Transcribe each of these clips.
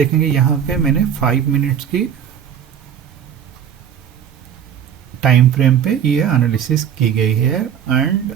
देखेंगे यहाँ पे मैंने 5 मिनट्स की टाइम फ्रेम पे ये एनालिसिस की गई है and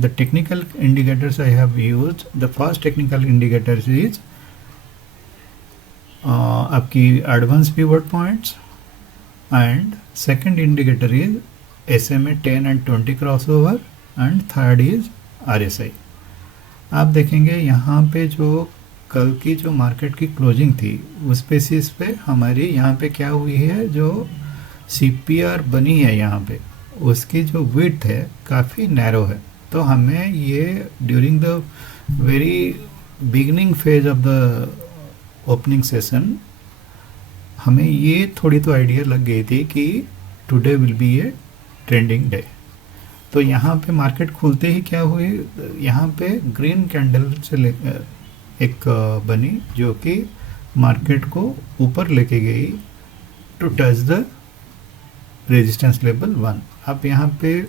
the technical indicators I have used, the first technical indicators is आपकी advance pivot points and second indicator is SMA 10 and 20 crossover and third is RSI। आप देखेंगे यहाँ पे जो कल की जो मार्केट की क्लोजिंग थी उस बेसिस पे हमारी यहाँ पे क्या हुई है, जो CPR बनी है यहाँ पे उसकी जो विड्थ है काफ़ी नैरो है। तो हमें ये during the very beginning phase of the opening session हमें ये थोड़ी तो आइडिया लग गई थी कि today will be A trending day. तो यहाँ पे मार्केट खुलते ही क्या हुई, यहाँ पे ग्रीन कैंडल से एक बनी जो कि मार्केट को ऊपर लेके गई to touch the resistance level 1। आप यहाँ पे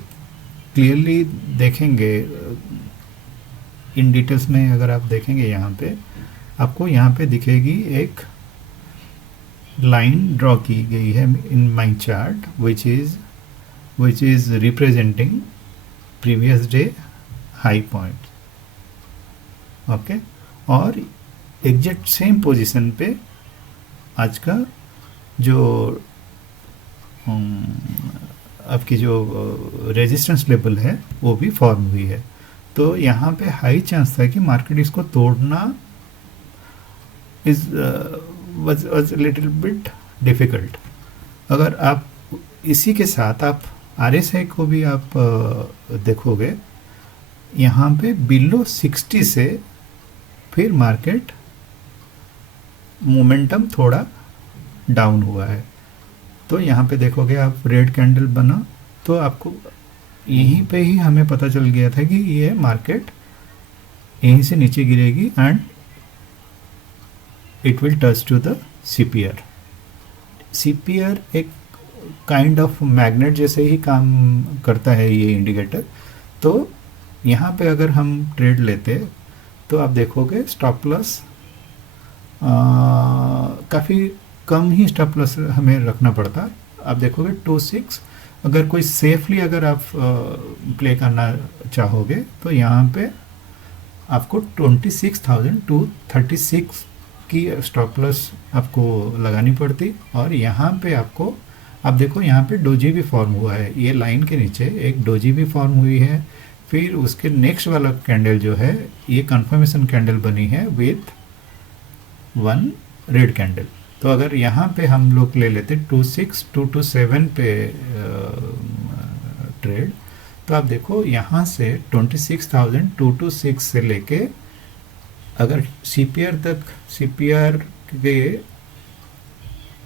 क्लियरली देखेंगे, इन डिटेल्स में अगर आप देखेंगे यहाँ पे आपको यहाँ पे दिखेगी एक लाइन ड्रॉ की गई है in my chart which is representing previous day high point, okay. और एग्जैक्ट सेम पोजीशन पे आज का जो आपकी जो रेजिस्टेंस लेवल है वो भी फॉर्म हुई है। तो यहाँ पे हाई चांस था कि मार्केट इसको तोड़ना was a little bit difficult। अगर आप इसी के साथ आप RSI को भी आप देखोगे, यहाँ पे बिलो 60 से फिर मार्केट मोमेंटम थोड़ा डाउन हुआ है। तो यहाँ पे देखोगे आप रेड कैंडल बना, तो आपको यहीं पे ही हमें पता चल गया था कि ये मार्केट यहीं से नीचे गिरेगी and it will touch to the CPR। CPR एक काइंड ऑफ मैग्नेट जैसे ही काम करता है ये इंडिकेटर। तो यहाँ पे अगर हम ट्रेड लेते तो आप देखोगे स्टॉप लॉस काफ़ी कम ही स्टॉप लॉस हमें रखना पड़ता। आप देखोगे 26, अगर कोई सेफली अगर आप प्ले करना चाहोगे तो यहाँ पे आपको 26,000 to 36 की स्टॉप लॉस आपको लगानी पड़ती। और यहाँ पे आपको आप देखो यहाँ पे डोजी भी फॉर्म हुआ है, ये लाइन के नीचे एक डोजी भी फॉर्म हुई है। फिर उसके नेक्स्ट वाला कैंडल जो है ये कंफर्मेशन कैंडल बनी है विथ 1 रेड कैंडल। तो अगर यहाँ पे हम लोग ले लेते 26,227 पे ट्रेड, तो आप देखो यहाँ से 26,226 से लेके अगर CPR के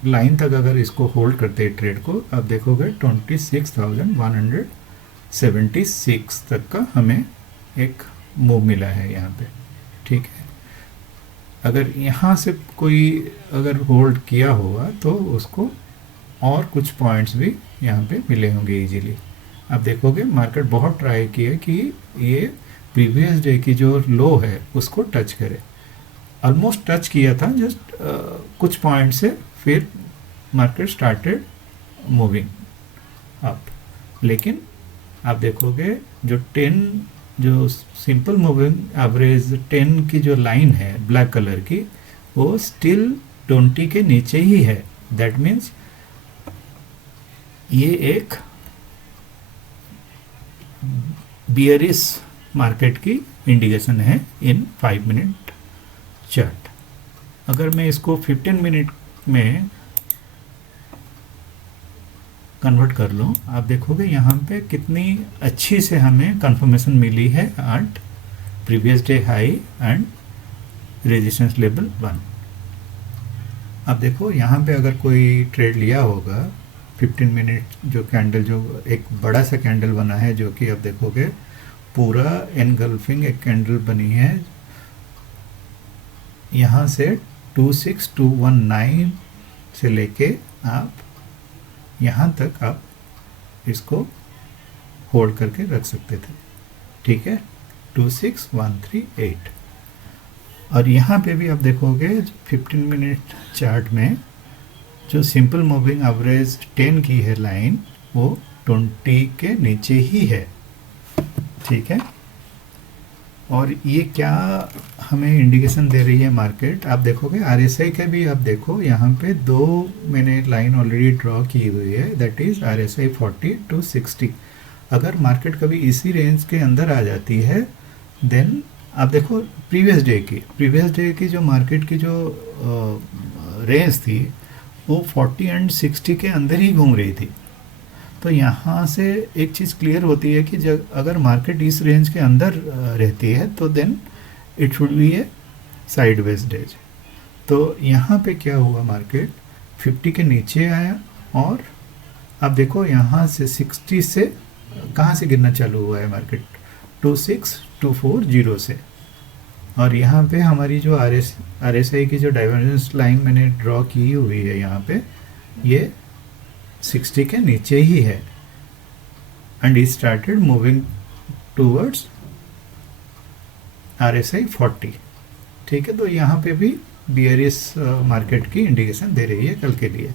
लाइन तक अगर इसको होल्ड करते हैं ट्रेड को, आप देखोगे 26,176 तक का हमें एक मूव मिला है यहाँ पे, ठीक है। अगर यहाँ से कोई अगर होल्ड किया होगा तो उसको और कुछ पॉइंट्स भी यहाँ पे मिले होंगे इजीली। आप देखोगे मार्केट बहुत ट्राई किया कि ये प्रीवियस डे की जो लो है उसको टच करे, ऑलमोस्ट टच किया था जस्ट कुछ पॉइंट से, फिर मार्केट स्टार्टेड मूविंग अप। लेकिन आप देखोगे जो 10 जो सिंपल मूविंग एवरेज 10 की जो लाइन है ब्लैक कलर की, वो स्टिल 20 के नीचे ही है। दैट मीन्स ये एक बियरिश मार्केट की इंडिकेशन है इन 5 मिनट चार्ट। अगर मैं इसको 15 मिनट में कन्वर्ट कर लूँ, आप देखोगे यहाँ पे कितनी अच्छी से हमें कंफर्मेशन मिली है at previous day high and resistance level 1। आप देखो यहाँ पे अगर कोई ट्रेड लिया होगा 15 मिनट जो कैंडल, जो एक बड़ा सा कैंडल बना है, जो कि आप देखोगे पूरा एनगल्फिंग एक कैंडल बनी है यहाँ से 26,219 से लेके आप यहाँ तक आप इसको होल्ड करके रख सकते थे, ठीक है, 26,138। और यहाँ पे भी आप देखोगे 15 मिनट चार्ट में जो सिंपल मूविंग एवरेज 10 की है लाइन वो 20 के नीचे ही है, ठीक है। और ये क्या हमें इंडिकेशन दे रही है मार्केट, आप देखोगे RSI का भी आप देखो, यहाँ पे दो मैंने लाइन ऑलरेडी ड्रॉ की हुई है, दैट इज RSI 40 to 60। अगर मार्केट कभी इसी रेंज के अंदर आ जाती है देन आप देखो प्रीवियस डे की जो मार्केट की जो रेंज थी वो 40 एंड 60 के अंदर ही घूम रही थी। तो यहाँ से एक चीज़ क्लियर होती है कि जब अगर मार्केट इस रेंज के अंदर रहती है तो then it should be a sideways days. तो यहाँ पे क्या हुआ, मार्केट 50 के नीचे आया और अब देखो यहाँ से 60 से कहाँ से गिरना चालू हुआ है मार्केट, 26240 से। और यहाँ पे हमारी जो RSI की जो डाइवर्जेंस लाइन मैंने ड्रॉ की हुई है यहाँ पे, ये 60 के नीचे ही है and he started moving towards RSI 40, ठीक है। तो यहाँ पे भी बियरिश मार्केट की इंडिकेशन दे रही है कल के लिए,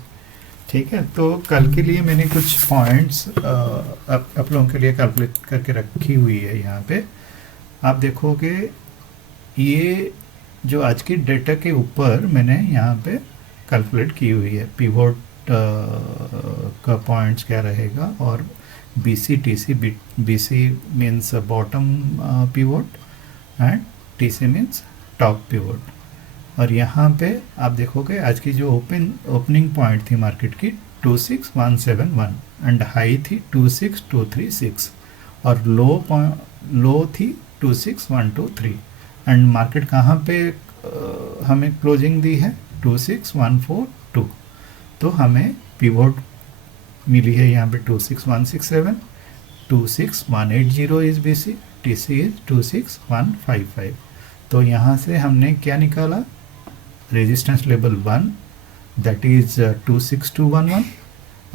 ठीक है। तो कल के लिए मैंने कुछ पॉइंट्स आप लोगों के लिए कैलकुलेट करके रखी हुई है। यहाँ पे आप देखोगे ये जो आज की डेटा के ऊपर मैंने यहाँ पे कैलकुलेट की हुई है, पिवोट का पॉइंट्स क्या रहेगा और BC TC, BC means bottom pivot and TC means top pivot. और यहाँ पे आप देखोगे आज की जो ओपनिंग पॉइंट थी मार्केट की 26171 एंड हाई थी 26236 और लो थी 26123 एंड मार्केट कहाँ पे हमें क्लोजिंग दी है 26142। तो हमें पिवोट मिली है यहाँ पे 26167, 26180 इज BC, TC इज 26155। तो यहाँ से हमने क्या निकाला, resistance level 1 that is 26211,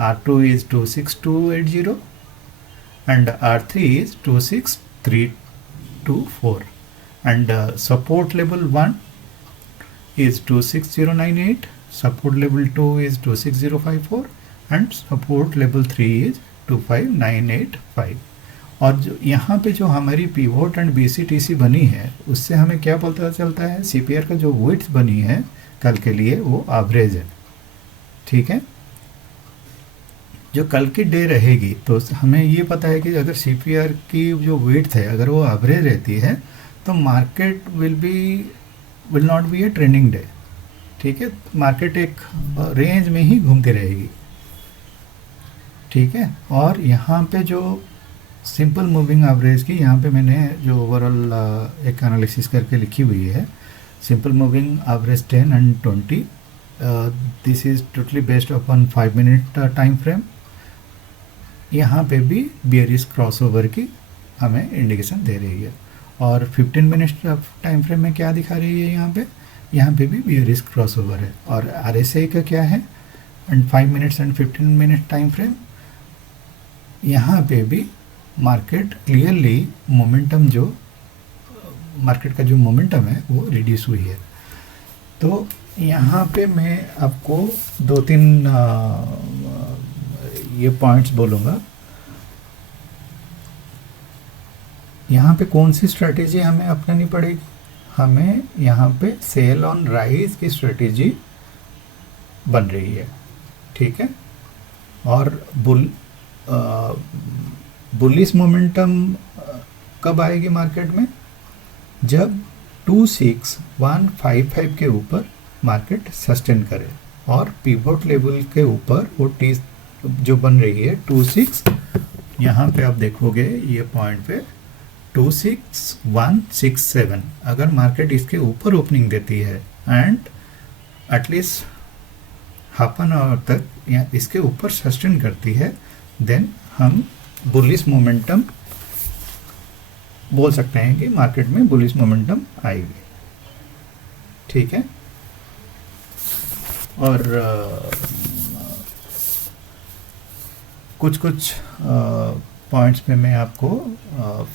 R2 is 26280 and R3 is 26324 and support level 1 is 26098, support level 2 is 26054 and support level 3 is 25985। और जो यहाँ पे जो हमारी पिवोट एंड BC TC बनी है उससे हमें क्या पता चलता है, CPR का जो विड्थ बनी है कल के लिए वो एवरेज है, ठीक है। जो कल की डे रहेगी तो हमें ये पता है कि अगर CPR की जो विड्थ है अगर वो एवरेज रहती है तो market will not be A trending day, ठीक है। मार्केट एक रेंज में ही घूमती रहेगी, ठीक है। और यहाँ पे जो सिंपल मूविंग एवरेज की यहाँ पे मैंने जो ओवरऑल एक एनालिसिस करके लिखी हुई है, simple moving average 10 and 20, this is totally based upon 5 minute time frame. यहाँ पे भी बियरिश क्रॉसओवर की हमें इंडिकेशन दे रही है और 15 मिनट टाइम फ्रेम में क्या दिखा रही है, यहाँ पे भी बियरिश क्रॉसओवर है। और RSI का क्या है and 5 minutes and 15 minute time frame, यहाँ पे भी मार्केट क्लियरली मोमेंटम जो मार्केट का जो मोमेंटम है वो रिड्यूस हुई है। तो यहाँ पे मैं आपको 2-3 ये पॉइंट्स बोलूँगा। यहाँ पे कौन सी स्ट्रेटेजी हमें अपनानी पड़ेगी, हमें यहाँ पे सेल ऑन राइज की स्ट्रेटेजी बन रही है, ठीक है। और बुलिश मोमेंटम कब आएगी मार्केट में, जब 26155 के ऊपर मार्केट सस्टेन करे और पिवोट लेवल के ऊपर वो टी जो बन रही है 26, यहाँ पे आप देखोगे ये पॉइंट पे 26167, अगर मार्केट इसके ऊपर ओपनिंग देती है and at least half an hour तक या इसके ऊपर सस्टेन करती है, देन हम बुलिश मोमेंटम बोल सकते हैं कि मार्केट में बुलिश मोमेंटम आएगी, ठीक है। और कुछ पॉइंट्स पे मैं आपको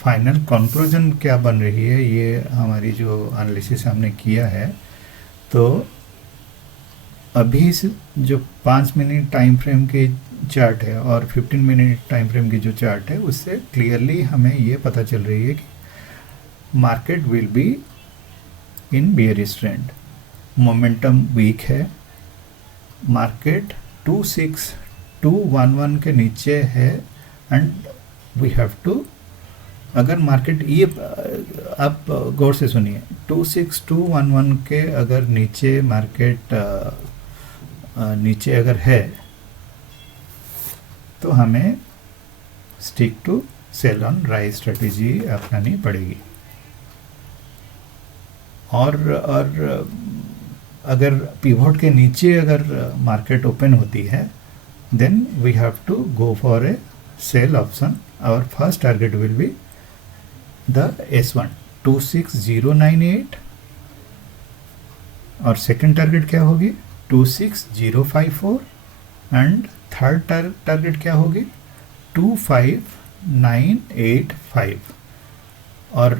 फाइनल कंक्लूजन क्या बन रही है, ये हमारी जो एनालिसिस हमने किया है, तो अभी से जो 5 मिनट टाइम फ्रेम के चार्ट है और 15 मिनट टाइम फ्रेम की जो चार्ट है, उससे क्लियरली हमें ये पता चल रही है कि market will be in bearish trend, momentum weak है, मार्केट 26211 के नीचे है, एंड वी हैव टू, अगर मार्केट ये आप गौर से सुनिए, 26211 के अगर नीचे मार्केट नीचे अगर है तो हमें stick to sell on rise strategy अपनानी पड़ेगी। और अगर पिवोट के नीचे अगर मार्केट ओपन होती है, then we have to go for a sell option. Our first target will be the S1 26098, और सेकंड टारगेट क्या होगी 26054, एंड थर्ड टारगेट क्या होगी 25985। और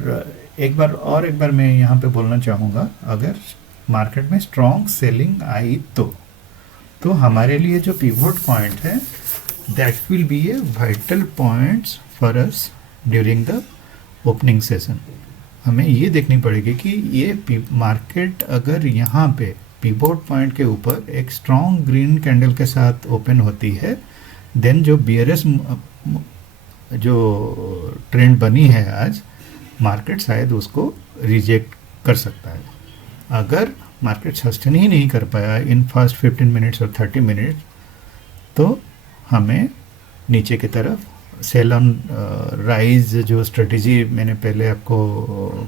एक बार मैं यहाँ पे बोलना चाहूँगा, अगर मार्केट में स्ट्रॉन्ग सेलिंग आई तो हमारे लिए जो पिवोट पॉइंट है, that will be a vital points for us during the opening session. हमें ये देखनी पड़ेगी कि ये मार्केट अगर यहाँ पे पिवोट पॉइंट के ऊपर एक स्ट्रॉन्ग ग्रीन कैंडल के साथ ओपन होती है, देन जो बियरस जो ट्रेंड बनी है आज, मार्केट शायद उसको रिजेक्ट कर सकता है। अगर मार्केट सस्टेन ही नहीं कर पाया इन फर्स्ट 15 मिनट्स और 30 मिनट्स, तो हमें नीचे की तरफ सेल ऑन राइज जो स्ट्रेटेजी मैंने पहले आपको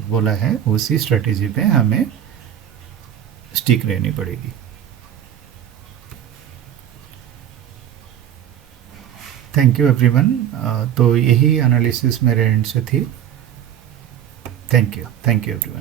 बोला है, उसी स्ट्रेटेजी पे हमें स्टिक रहनी पड़ेगी। Thank you everyone. तो यही एनालिसिस मेरे एंड से थी। Thank you everyone.